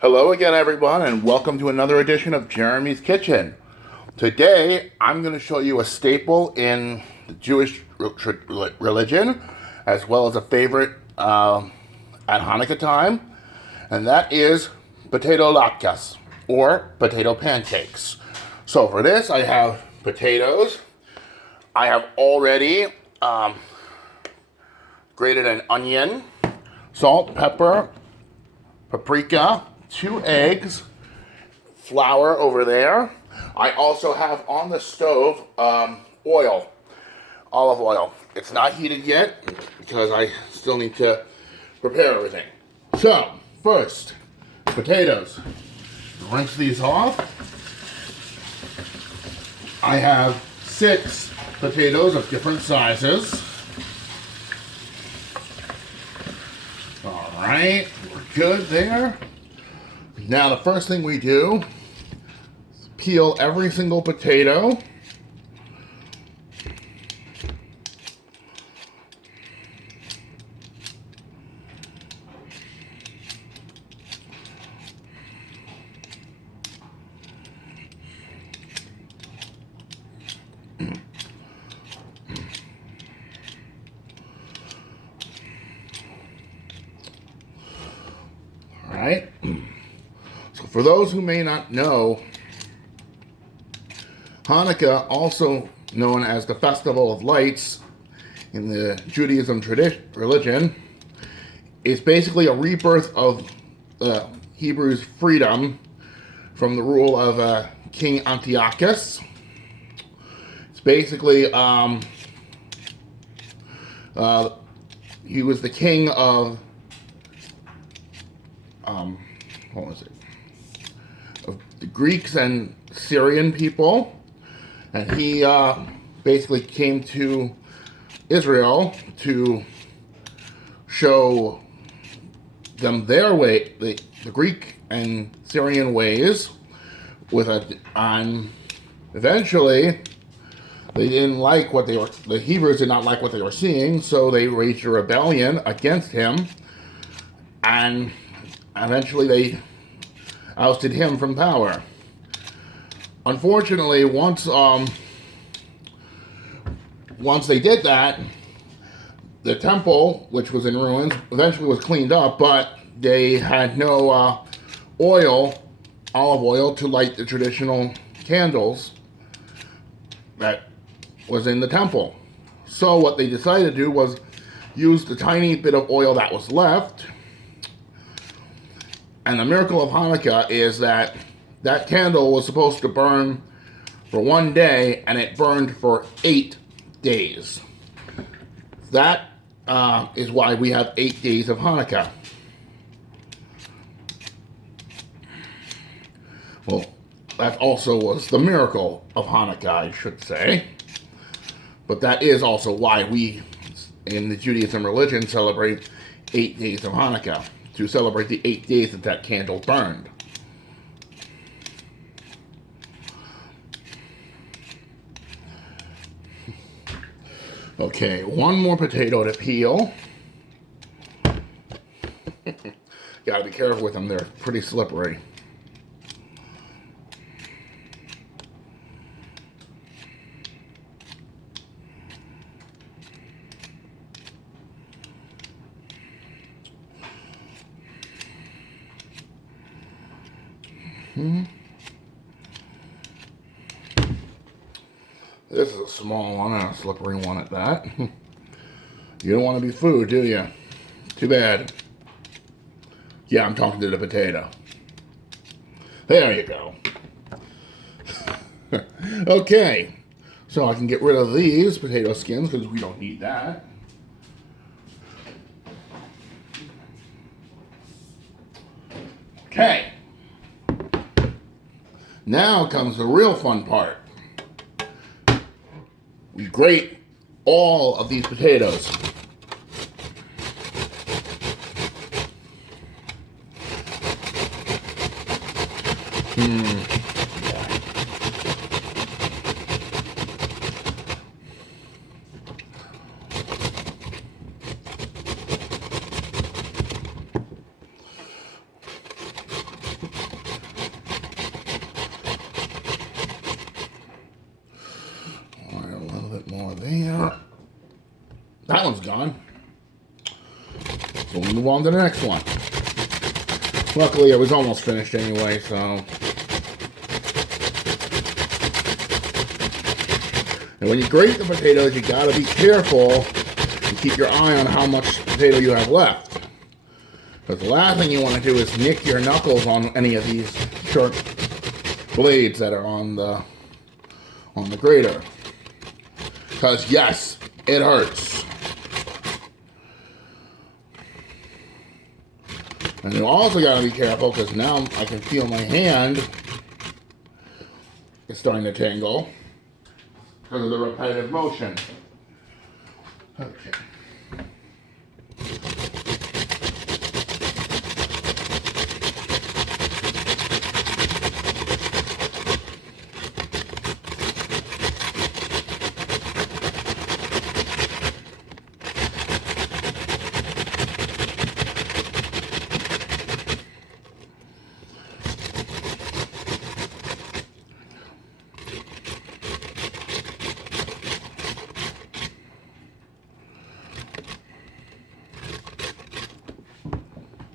Hello again, everyone, and welcome to another edition of Jeremy's Kitchen. Today, I'm going to show you a staple in the Jewish religion, as well as a favorite at Hanukkah time, and that is Potato Latkes, or potato pancakes. So for this, I have potatoes. I have already grated an onion, salt, pepper, paprika, 2 eggs, flour over there. I also have on the stove oil, olive oil. It's not heated yet because I still need to prepare everything. So, first, potatoes. Rinse these off. I have 6 potatoes of different sizes. All right, we're good there. Now the first thing we do is peel every single potato. All right. So for those who may not know, Hanukkah, also known as the Festival of Lights in the Judaism religion, is basically a rebirth of Hebrews' freedom from the rule of King Antiochus. It's basically, he was the king of, what was it? Of the Greeks and Syrian people. And he basically came to Israel to show them their way, the Greek and Syrian ways, eventually they didn't like what the Hebrews did not like what they were seeing, so they waged a rebellion against him, and eventually they ousted him from power. Unfortunately, once they did that, the temple, which was in ruins, eventually was cleaned up, but they had no olive oil, to light the traditional candles that was in the temple. So what they decided to do was use the tiny bit of oil that was left. And the miracle of Hanukkah is that candle was supposed to burn for 1 day, and it burned for 8 days. That is why we have 8 days of Hanukkah. Well, that also was the miracle of Hanukkah, I should say. But that is also why we, in the Judaism religion, celebrate 8 days of Hanukkah, to celebrate the 8 days that candle burned. Okay, 1 more potato to peel. Gotta be careful with them, they're pretty slippery. This is a small one and a slippery one at that. You don't want to be food, do you? Too bad. Yeah, I'm talking to the potato. There you go. Okay, so I can get rid of these potato skins because we don't need that. Okay. Now comes the real fun part. We grate all of these potatoes. one's gone. So we'll move on to the next one. Luckily, it was almost finished anyway, so. And when you grate the potatoes, you gotta be careful and keep your eye on how much potato you have left. Because the last thing you want to do is nick your knuckles on any of these sharp blades that are on the grater. Because yes, it hurts. And you also got to be careful because now I can feel my hand is starting to tingle because of the repetitive motion. Okay.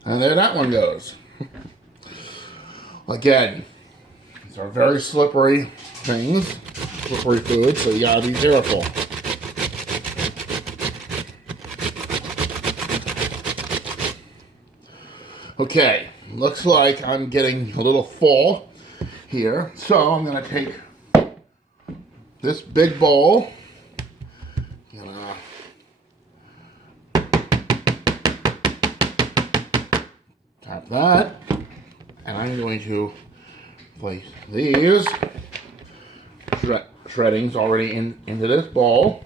And there that one goes. Again, these are very slippery things, slippery food, so you gotta be careful. Okay, looks like I'm getting a little full here, so I'm gonna take this big bowl. Tap that, and I'm going to place these shreddings already into this bowl.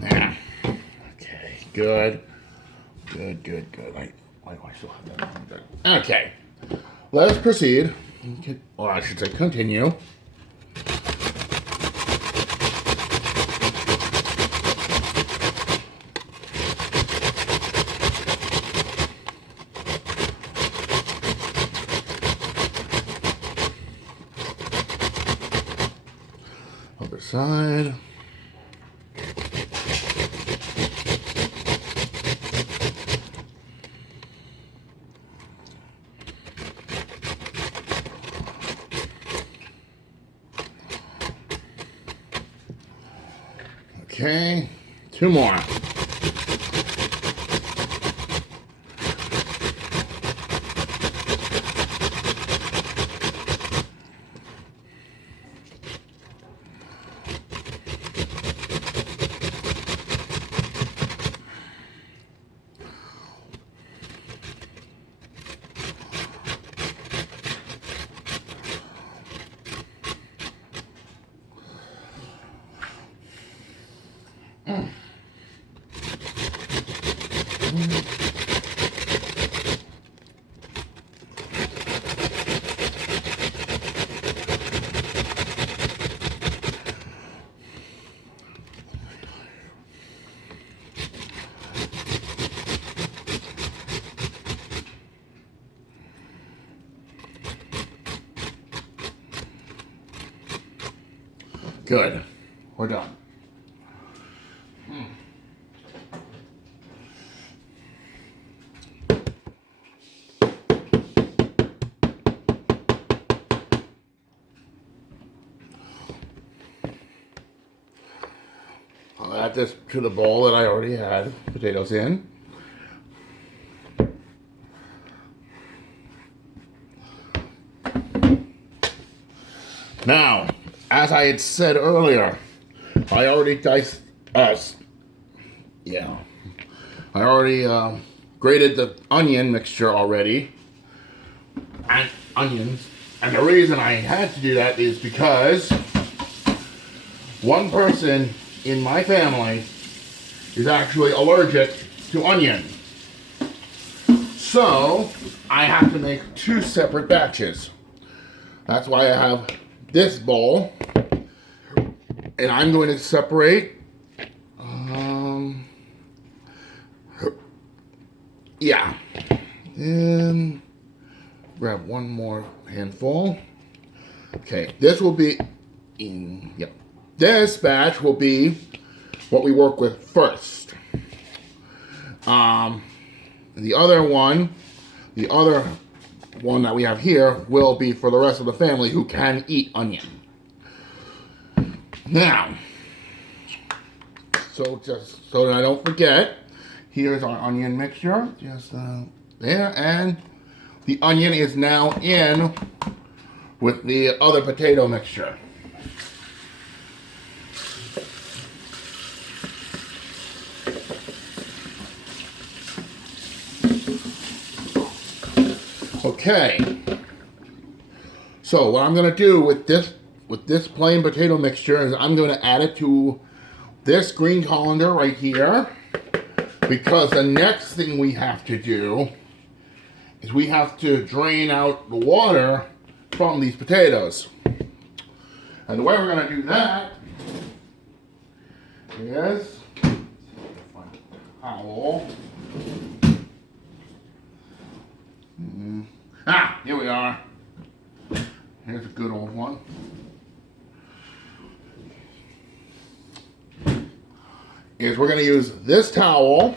Yeah. Okay, good. Why do I still have that on there? Okay, let's proceed. Or I should say continue. Other side. Okay, two more. Good. We're done. I'll add this to the bowl that I already had potatoes in. Now, as I had said earlier, I already grated the onion mixture already, and onions. And the reason I had to do that is because one person in my family is actually allergic to onion. So I have to make two separate batches. That's why I have this bowl, and I'm going to separate and grab one more handful. Okay, this will be, yep. This batch will be what we work with first. The other one that we have here will be for the rest of the family who can eat onion. Now, so just so that I don't forget, here's our onion mixture, just there, and the onion is now in with the other potato mixture. Okay, so what I'm going to do with this plain potato mixture is I'm going to add it to this green colander right here, because the next thing we have to do is we have to drain out the water from these potatoes. And the way we're going to do that is towel. Here we are. Here's a good old one. Is we're going to use this towel.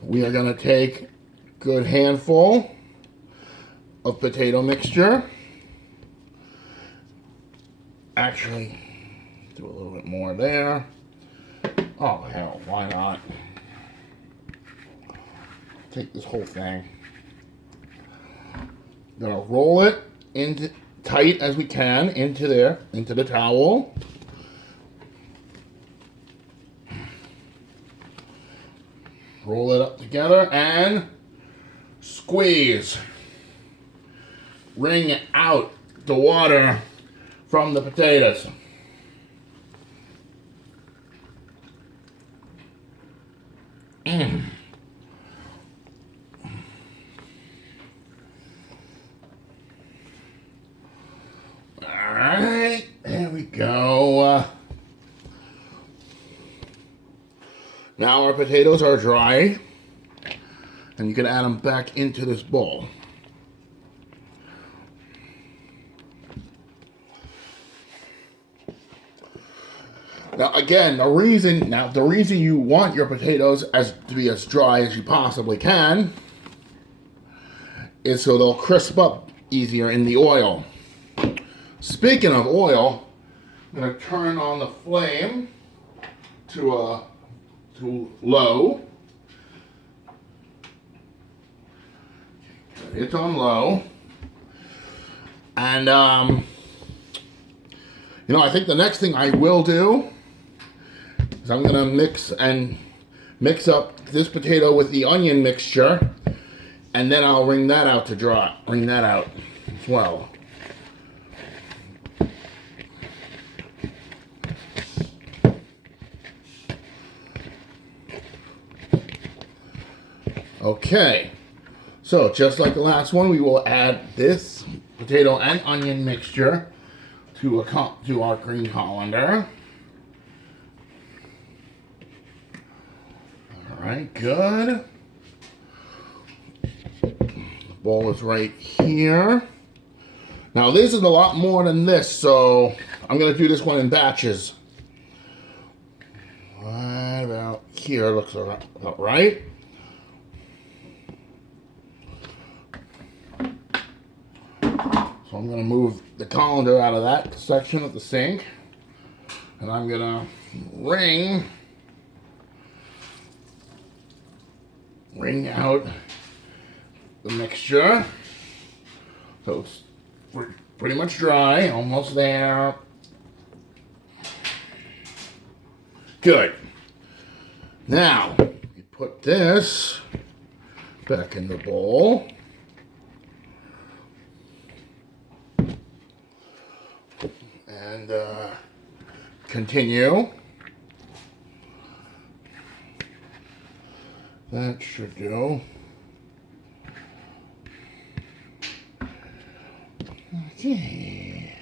We are going to take a good handful of potato mixture. Actually, do a little bit more there. Oh hell, why not? Take this whole thing. Gonna roll it into tight as we can into the towel. Roll it up together and squeeze. Wring out the water from the potatoes. Alright, there we go. Now our potatoes are dry, and you can add them back into this bowl. Now again, the reason you want your potatoes to be as dry as you possibly can is so they'll crisp up easier in the oil. Speaking of oil, I'm going to turn on the flame to low. It's on low. And, I think the next thing I will do is I'm going to mix up this potato with the onion mixture, and then I'll wring that out to dry. Wring that out as well. Okay, so just like the last one, we will add this potato and onion mixture to our green colander. All right, good. The bowl is right here. Now this is a lot more than this, so I'm going to do this one in batches. Right about here looks about right. So I'm going to move the colander out of that section of the sink, and I'm going to wring out the mixture. So it's pretty much dry, almost there. Good. Now, you put this back in the bowl. And continue. That should do. Okay.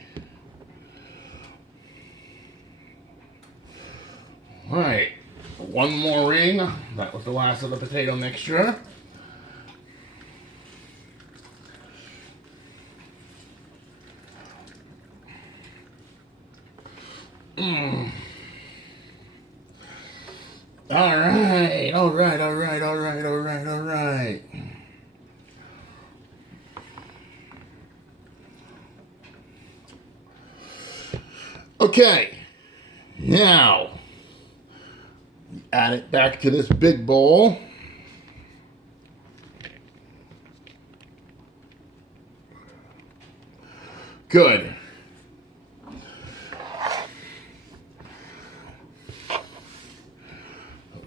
All right. One more ring. That was the last of the potato mixture. Mm. All right, all right, all right, all right, all right, all right. Okay, now add it back to this big bowl. Good.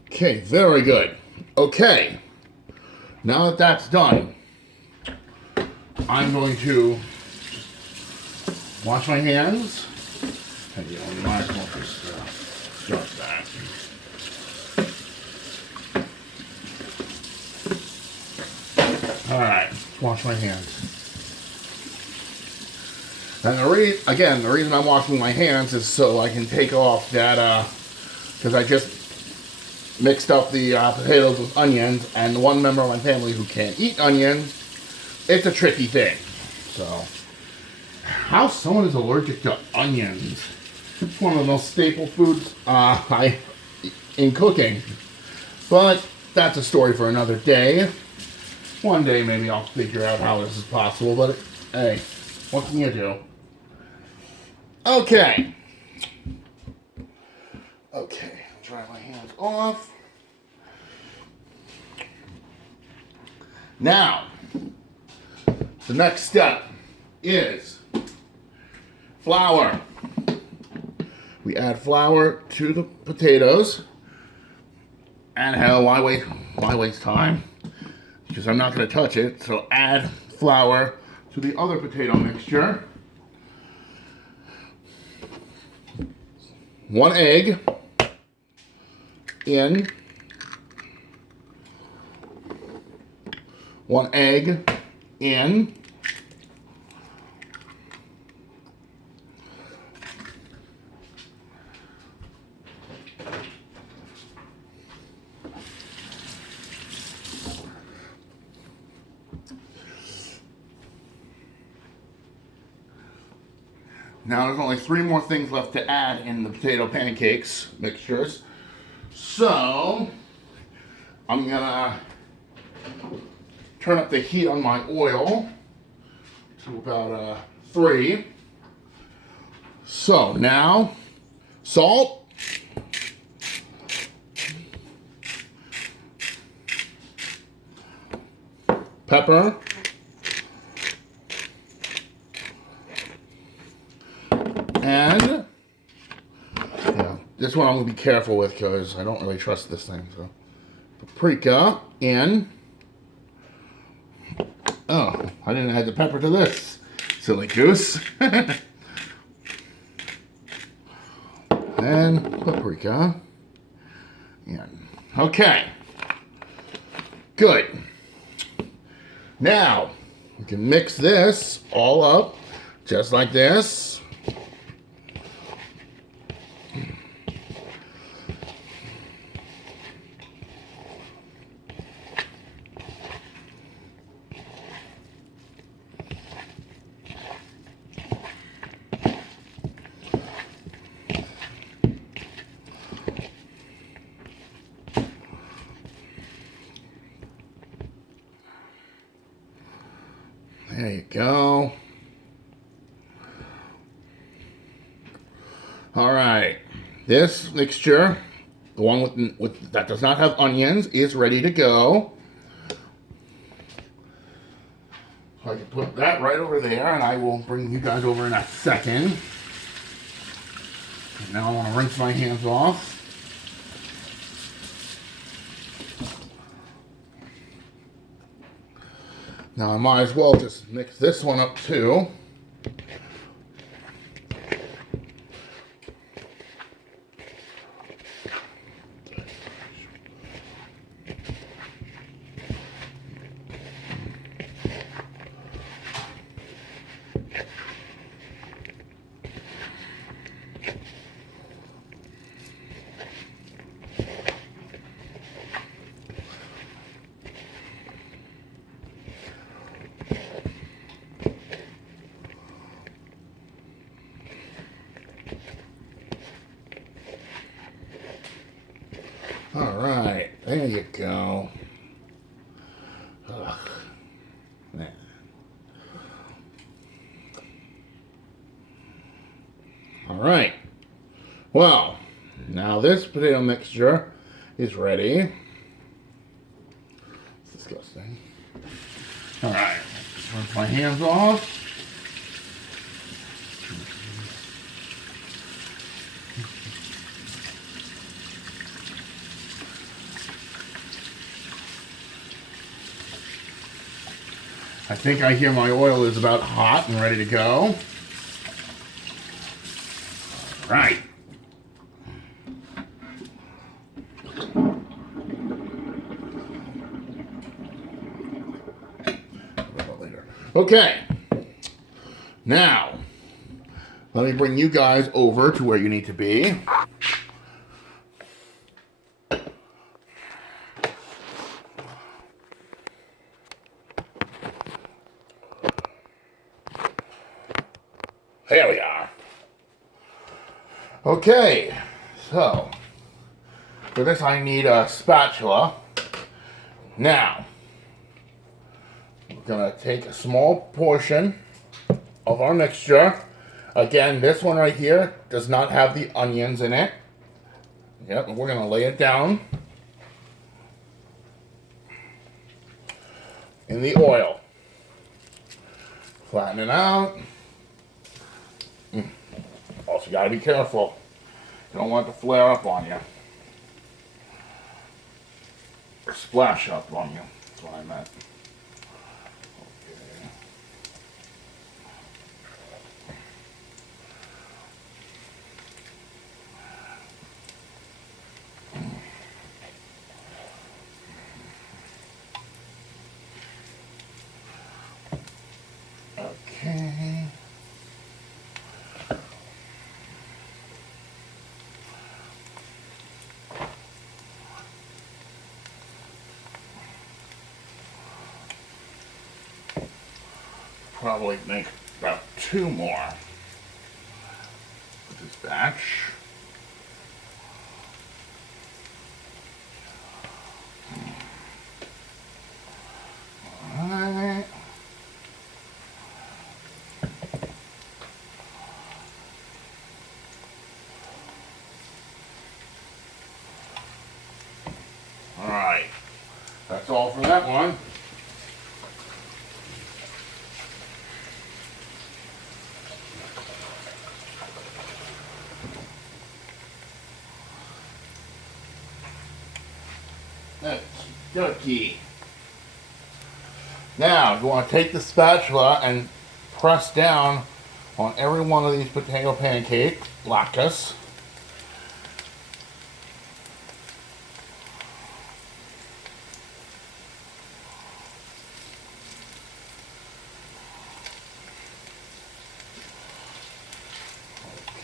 Okay, very good. Okay, now that that's done, I'm going to wash my hands. And you know, you might as well just start that. All right, wash my hands. And the reason I'm washing my hands is so I can take off that, because I just mixed up the potatoes with onions, and the one member of my family who can't eat onions, it's a tricky thing. So, how someone is allergic to onions? It's one of the most staple foods in cooking. But that's a story for another day. One day maybe I'll figure out how this is possible, but hey, what can you do? Okay. Okay, dry my hands off. Now, the next step is flour. We add flour to the potatoes. And hell, why waste time? Because I'm not going to touch it. So add flour to the other potato mixture. 1 egg in. 1 egg in. Now there's only 3 more things left to add in the potato pancakes mixtures. So I'm gonna turn up the heat on my oil to about 3. So now salt, pepper, and yeah, this one I'm going to be careful with because I don't really trust this thing. So paprika in. Oh, I didn't add the pepper to this. Silly goose. And paprika in. Okay. Good. Now, we can mix this all up just like this. There you go. All right, this mixture, the one with that does not have onions, is ready to go. So I can put that right over there, and I will bring you guys over in a second. And now I want to rinse my hands off. Now I might as well just mix this one up too. There you go. Ugh. Man. All right. Well, now this potato mixture is ready. It's disgusting. All right. Rinse my hands off. I think I hear my oil is about hot and ready to go. All right. Okay. Now, let me bring you guys over to where you need to be. There we are. Okay, so for this I need a spatula. Now, we're gonna take a small portion of our mixture. Again, this one right here does not have the onions in it. Yep, and we're gonna lay it down in the oil. Flatten it out. Also, you gotta be careful. You don't want it to flare up on you. Or splash up on you. That's what I meant. Okay. Probably make about 2 more with this batch. Alright. Alright. That's all for that one. That's turkey. Now, you want to take the spatula and press down on every one of these potato pancake latkes.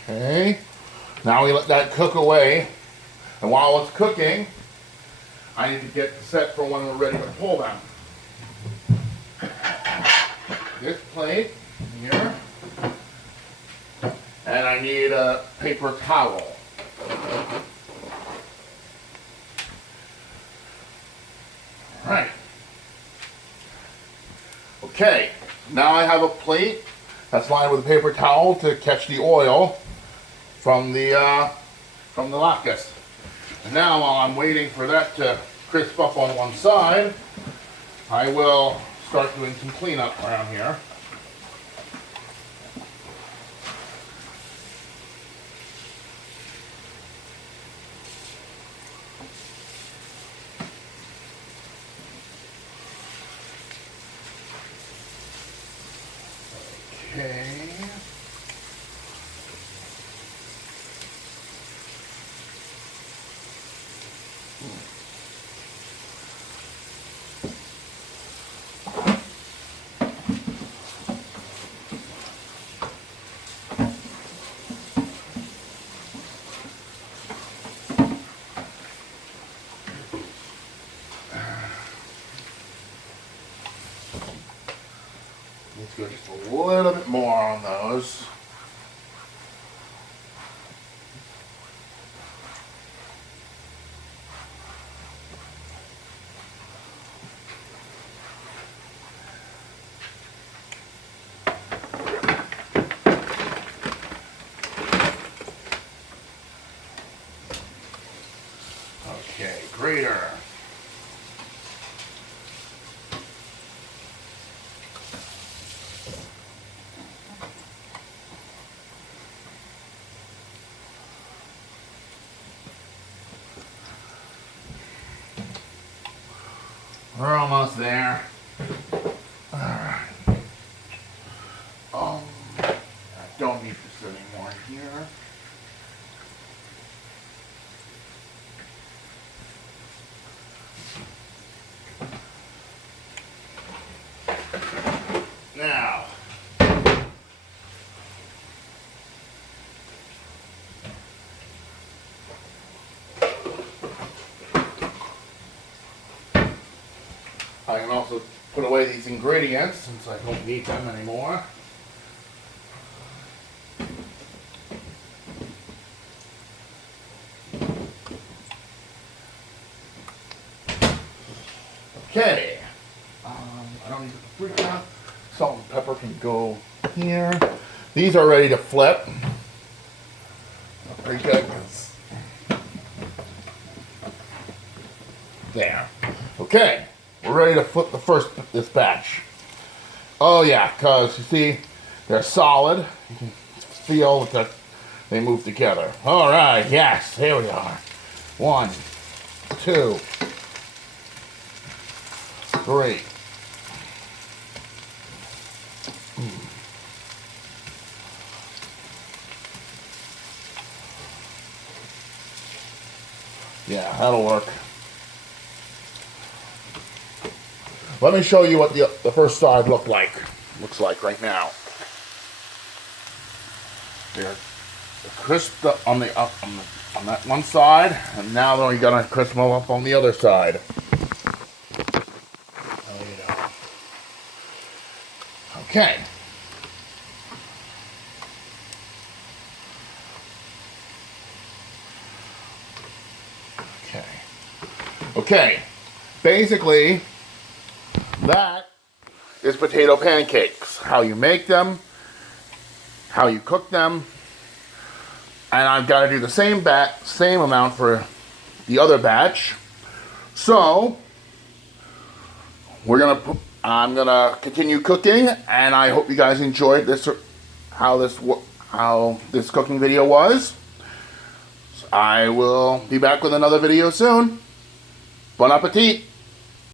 Okay. Now we let that cook away. And while it's cooking, I need to get set for when we're ready to pull them. This plate here, and I need a paper towel. All right. Okay, now I have a plate that's lined with a paper towel to catch the oil from the latkes. And now, while I'm waiting for that to crisp up on one side, I will start doing some cleanup around here. Okay. grater. We're almost there. Alright. I don't need this anymore here. Now, I can also put away these ingredients since I don't need them anymore. Okay. I don't need the paprika. Salt and pepper can go here. These are ready to flip. Very good. There. Okay. We're ready to flip this batch. Oh yeah, because you see, they're solid. You can feel that they move together. All right, yes, here we are. 1, 2, 3. Yeah, that'll work. Let me show you what the first side looks like right now. They're crisp on that one side, and now they're gonna crisp them up on the other side. There you go. Okay. Okay. Basically, that is potato pancakes. How you make them, how you cook them, and I've got to do the same amount for the other batch. So I'm gonna continue cooking, and I hope you guys enjoyed this. How this cooking video was. I will be back with another video soon. Bon appetit!